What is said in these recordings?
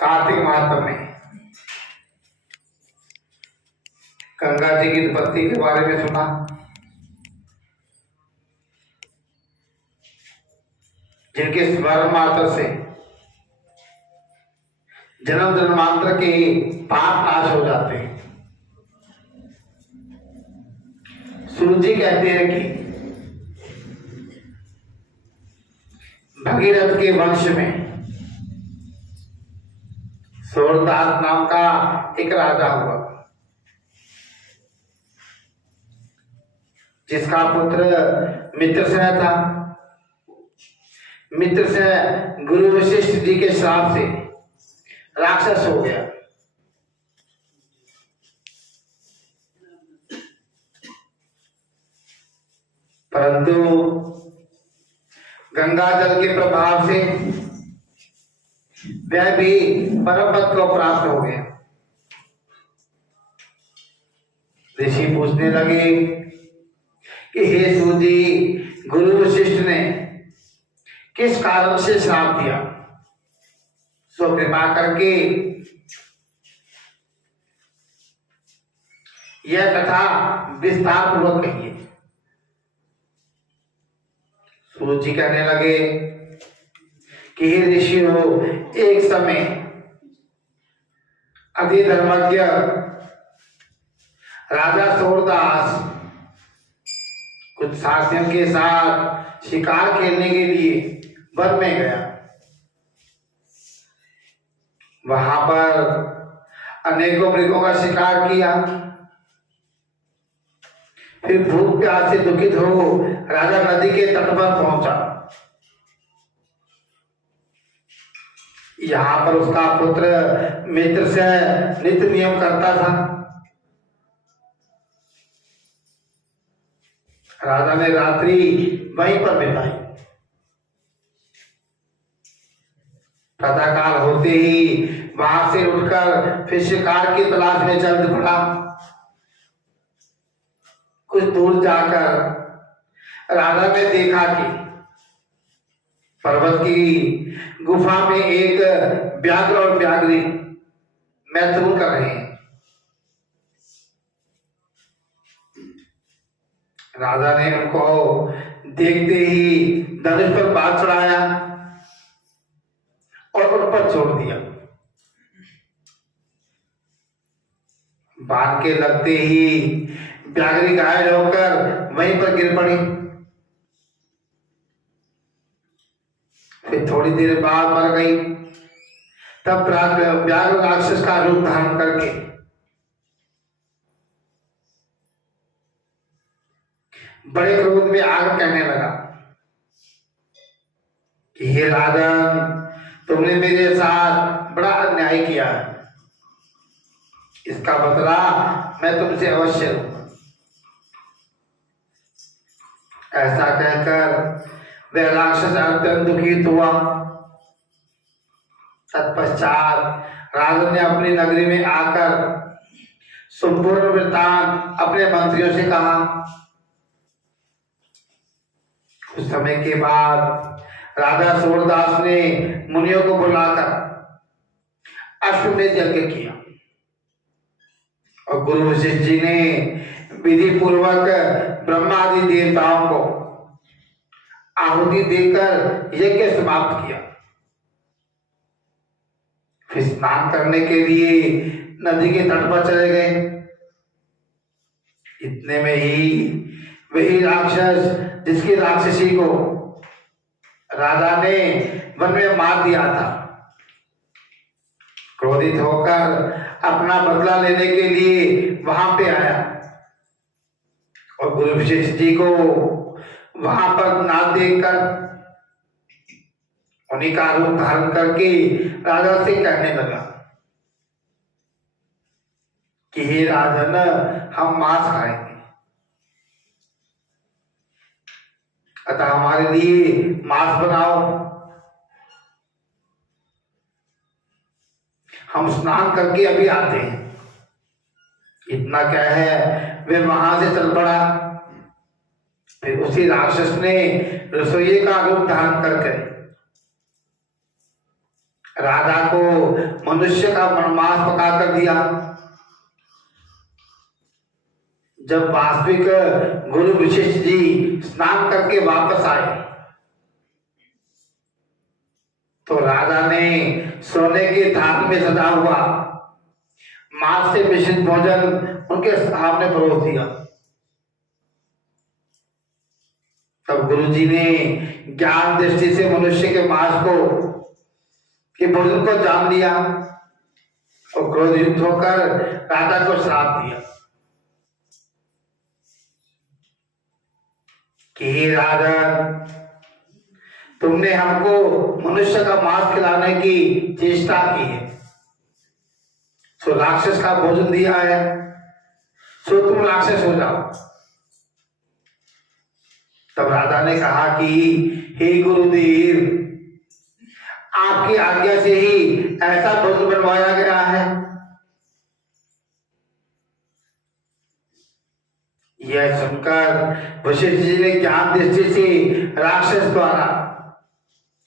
कार्तिक माह में गंगा जी की उत्पत्ति के बारे में सुना। जिनके स्मरण मात्र से जन्म जन्मांतर के पाप नाश हो जाते हैं। सूर्य जी कहते हैं कि भगीरथ के वंश में सूरदास नाम का एक राजा हुआ, जिसका पुत्र मित्रसेन था। मित्रसेन गुरु वशिष्ठ जी के श्राप से राक्षस हो गया। परंतु गंगा जल के प्रभाव से वह भी परम पद को प्राप्त हो गया। ऋषि पूछने लगे कि हे सूर्य जी, गुरु वशिष्ठ ने किस कारण से श्राप दिया, सो कृपा करके यह कथा विस्तार पूर्वक कहिए। सूर्य जी कहने लगे कि हे ऋषि हो, एक समय अधिधर्मज्ञ राजा सूरदास कुछ साथियों के साथ शिकार खेलने के लिए वन में गया। वहां पर अनेकों मृगों का शिकार किया। फिर भूख प्यास से दुखित हो राजा नदी के तट पर पहुंचा। यहाँ पर उसका पुत्र मित्र से नित्य नियम करता था। राजा ने रात्रि वहीं पर बिताई। प्रातःकाल होते ही वहां से उठकर फिर शिकार की तलाश में चल पड़ा। कुछ दूर जाकर राजा ने देखा कि पर्वत की गुफा में एक व्याघ्र और व्याघ्री मैथुन कर रहे हैं। राजा ने उनको देखते ही धनुष पर बाण चढ़ाया और उन पर छोड़ दिया। बाण के लगते ही व्याघ्री घायल होकर वहीं पर गिर पड़ी। फिर थोड़ी देर बाद मर गई। तब व्याघ्र राक्षस का रूप धारण करके बड़े क्रोध में आकर कहने लगा कि हे राजन, तुमने मेरे साथ बड़ा अन्याय किया है। इसका बदला मैं तुमसे अवश्य लूंगा। ऐसा कहकर वह राक्षस अत्यंत दुखित हुआ। तत्पश्चात राजा ने अपनी नगरी में आकर संपूर्ण वृत्तांत अपने मंत्रियों से कहा। कुछ समय के बाद राजा सूरदास ने मुनियों को बुलाकर अश्वमेध यज्ञ किया और गुरु वशिष्ठ जी ने विधि पूर्वक ब्रह्मादि देवताओं को आहुति देकर यज्ञ समाप्त किया। फिर स्नान करने के लिए नदी के तट पर चले गए। इतने में ही वही राक्षस जिसकी राक्षसी को राजा ने वन में मार दिया था, क्रोधित होकर अपना बदला लेने के लिए वहां पे आया और गुरु वशिष्ठ जी को वहां पर ना देखकर उन्हीं का रूप धारण करके राजा से कहने लगा कि हे राजन, हम मांस खाएंगे, अतः हमारे लिए मांस बनाओ। हम स्नान करके अभी आते हैं। इतना क्या है, वे वहां से चल पड़ा। फिर उसी राक्षस ने रसोई का रूप धारण करके राधा को मनुष्य का मांस पका कर दिया। जब वास्तविक गुरु वशिष्ठ जी स्नान करके वापस आए तो राधा ने सोने के थाल में सजा हुआ मांस से मिश्रित भोजन उनके सामने परोस दिया। तब गुरुजी ने ज्ञान दृष्टि से मनुष्य के मांस को के भोजन को जान लिया और क्रोधयुक्त होकर राधा को श्राप दिया कि हे राधा, तुमने हमको मनुष्य का मांस खिलाने की चेष्टा की है, सो राक्षस का भोजन दिया है, सो तुम राक्षस हो जाओ। तब राधा ने कहा कि हे गुरुदेव, आपकी आज्ञा से ही ऐसा भोजन बनवाया गया है। यह सुनकर वशिष्ठ जी ने ज्ञान दृष्टि से राक्षस द्वारा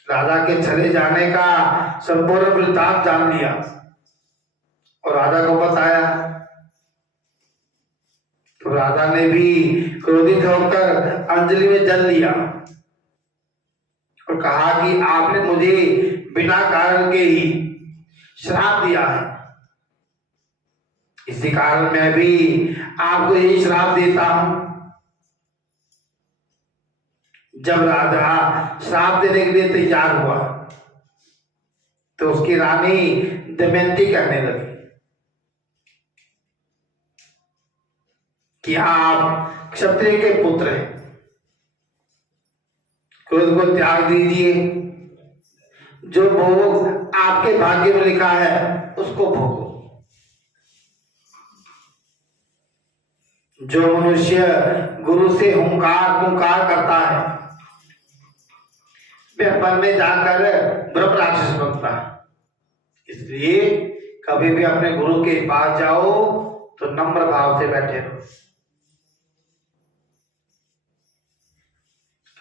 राधा के चले जाने का संपूर्ण वृत्तांत जान लिया और राधा को बताया। तो राधा ने भी क्रोधित होकर अंजलि में जल लिया और कहा कि आपने मुझे बिना कारण के ही श्राप दिया है, इसी कारण मैं भी आपको यही श्राप देता हूं। जब राधा श्राप देने के लिए तैयार हुआ तो उसकी रानी दमयंती कहने लगी कि आप क्षत्रिय के पुत्र हैं, क्रोध को त्याग दीजिए, जो भोग आपके भाग्य में लिखा है उसको भोगो। जो मनुष्य गुरु से हुंकार करता है वह वन में जाकर ब्रह्म राक्षस बनता है। इसलिए कभी भी अपने गुरु के पास जाओ तो नम्र भाव से बैठे रहो,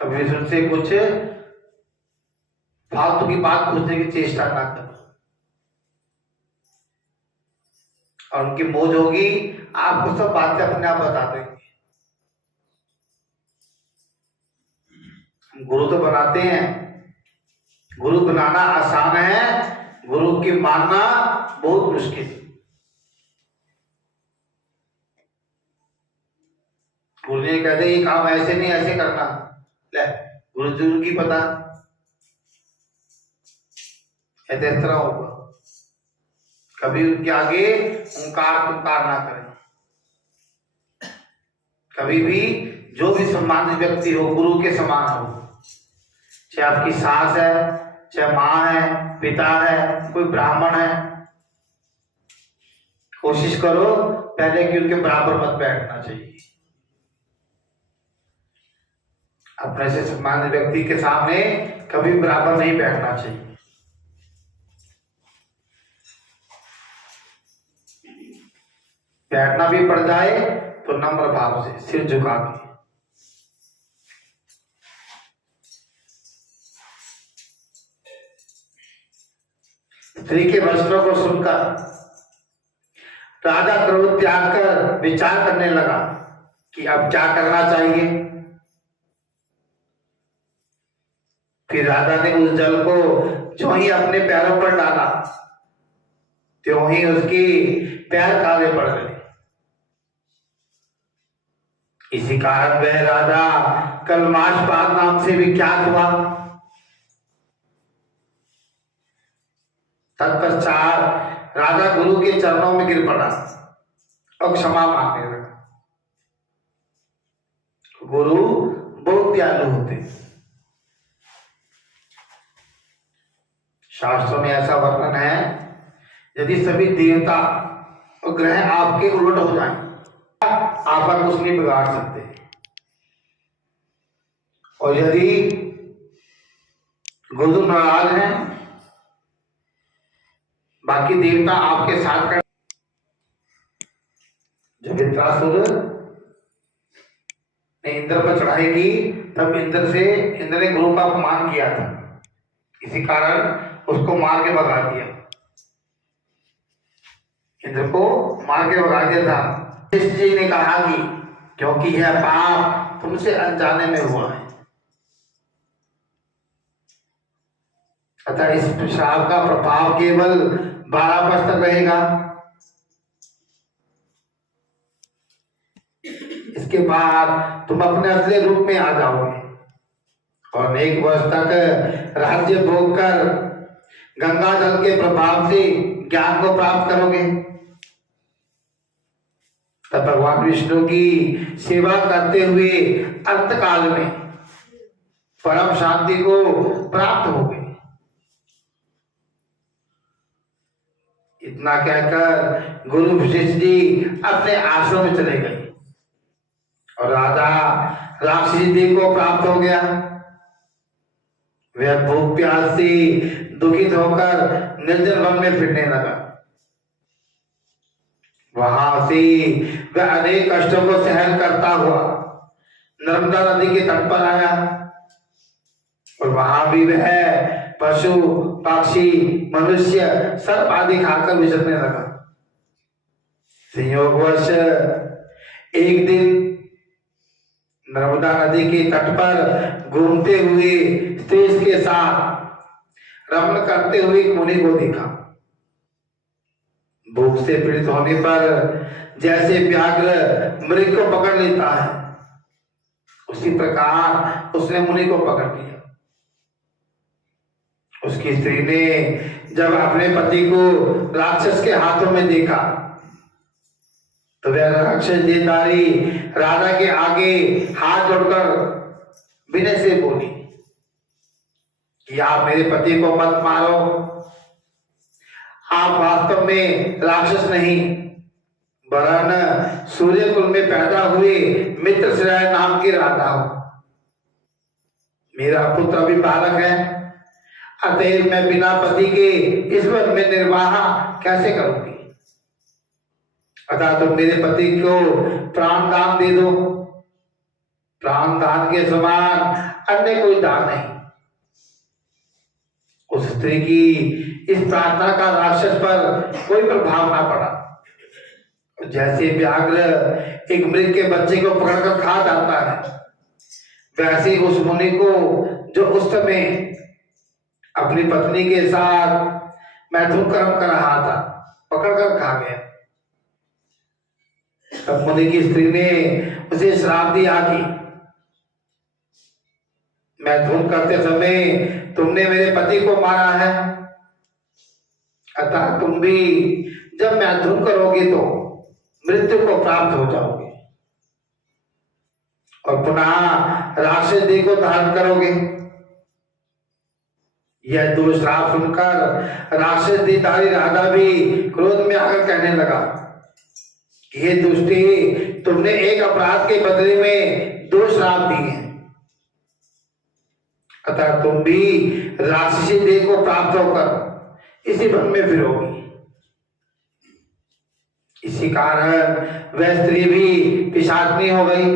कभी उनसे कुछ फालतू की बात पूछने की चेष्टा ना करो, और उनकी मौज होगी, आपको सब बातें अपने आप बता देंगे। हम गुरु तो बनाते हैं, गुरु बनाना आसान है, गुरु की मानना बहुत मुश्किल। गुरु ने कहते ये काम ऐसे नहीं ऐसे करना, ले गुरु जी की पता ऐसे इस तरह होगा। कभी उनके आगे ओंकार तुकार ना करें। कभी भी जो भी सम्मानित व्यक्ति हो गुरु के समान हो, चाहे आपकी सास है, चाहे माँ है, पिता है, कोई ब्राह्मण है, कोशिश करो पहले कि उनके बराबर मत बैठना चाहिए। अपने से सम्मानित व्यक्ति के सामने कभी बराबर नहीं बैठना चाहिए। बैठना भी पड़ जाए तो नम्र भाव से सिर झुका के। स्त्री के वस्त्रों को सुनकर राजा क्रोध त्याग कर विचार करने लगा कि अब क्या करना चाहिए। फिर राजा ने उस जल को जो ही अपने पैरों पर डाला त्यों ही उसके पैर काले पड़ गए। इसी कारण वह राजा कलमाशपाद नाम से विख्यात हुआ। तत्पश्चात राजा गुरु के चरणों में गिर पड़ा और क्षमा मांगने लगा। गुरु बहुत दयालु होते। शास्त्रों में ऐसा वर्णन है, यदि सभी देवता और ग्रह आपके उलट हो जाएं, आप पर कुछ नहीं बिगाड़ सकते, और यदि गुरु नाराज हैं, बाकी देवता आपके साथ कर। जब इंद्रासुर ने इंद्र पर चढ़ाई की तब इंद्र ने गुरु का अपमान किया था। इसी कारण उसको मार के भगा दिया, इंद्र को मार के भगा दिया था। वशिष्ठ जी ने कहा कि क्योंकि यह पाप तुमसे अनजाने में हुआ है, अतः इस श्राप का प्रभाव केवल 12 वर्ष तक रहेगा। इसके बाद तुम अपने असली रूप में आ जाओगे और 1 वर्ष तक राज्य भोग कर गंगा जल के प्रभाव से ज्ञान को प्राप्त करोगे। तब भगवान विष्णु की सेवा करते हुए अंत काल में परम शांति को प्राप्त होगे। इतना कहकर गुरु वशिष्ठ जी अपने आश्रम में चले गए और राजा राक्षसी देव को प्राप्त हो गया। वह भूख प्यास से दुखित होकर निर्जन वन में फिरने लगा। वहां से वह अनेक कष्टों को सहन करता हुआ नर्मदा नदी के तट पर आया और वहां भी वह पशु पक्षी मनुष्य सर्प आदि खाकर विचरने लगा। संयोगवश एक दिन नर्मदा नदी के तट पर घूमते हुए स्त्री के साथ रमण करते हुए एक मुनि को देखा। भूख से पीड़ित होने पर जैसे व्याघ्र मृग को पकड़ लेता है, उसी प्रकार उसने मुनि को पकड़ लिया। उसकी स्त्री ने जब अपने पति को राक्षस के हाथों में देखा तो वह राक्षस देहधारी राजा के आगे हाथ जोड़कर विनय से बोली कि आप मेरे पति को मत मारो, आप वास्तव में राक्षस नहीं वरन सूर्य कुल में पैदा हुए मित्रश्रेय नाम के राजा हो। मेरा पुत्र अभी बालक है, अतएव मैं बिना पति के इस वन में निर्वाह कैसे करूंगी। अतः तुम मेरे पति को प्राण दान दे दो। प्राण दान के समान अन्य कोई दान नहीं। उस स्त्री की इस प्रार्थना का राक्षस पर कोई प्रभाव ना पड़ा। जैसे व्याघ्र एक मृग के बच्चे को पकड़कर खा जाता है, वैसे उस मुनि को जो उस समय अपनी पत्नी के साथ मैथुन कर्म कर रहा था पकड़कर खा गया। तब मुनि की स्त्री ने उसे श्राप दिया कि मैथुन करते समय तुमने मेरे पति को मारा है, अतः तुम भी जब मैथुन करोगे तो मृत्यु को प्राप्त हो जाओगे और पुनः राक्षस देह को धारण करोगे। यह दो श्राप सुनकर राक्षस देहधारी राजा भी क्रोध में आकर कहने लगा कि हे दुष्टी, तुमने एक अपराध के बदले में 2 श्राप दिए हैं, अतः तुम भी राक्षसी देह को प्राप्त होकर इसी वन में फिरोगी। इसी कारण वह स्त्री भी पिशाचनी हो गई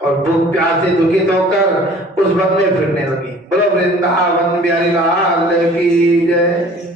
और भूख प्यास से दुखित होकर उस वन में फिरने लगी। बोलो वृंदावन बिहारी लाल की जय।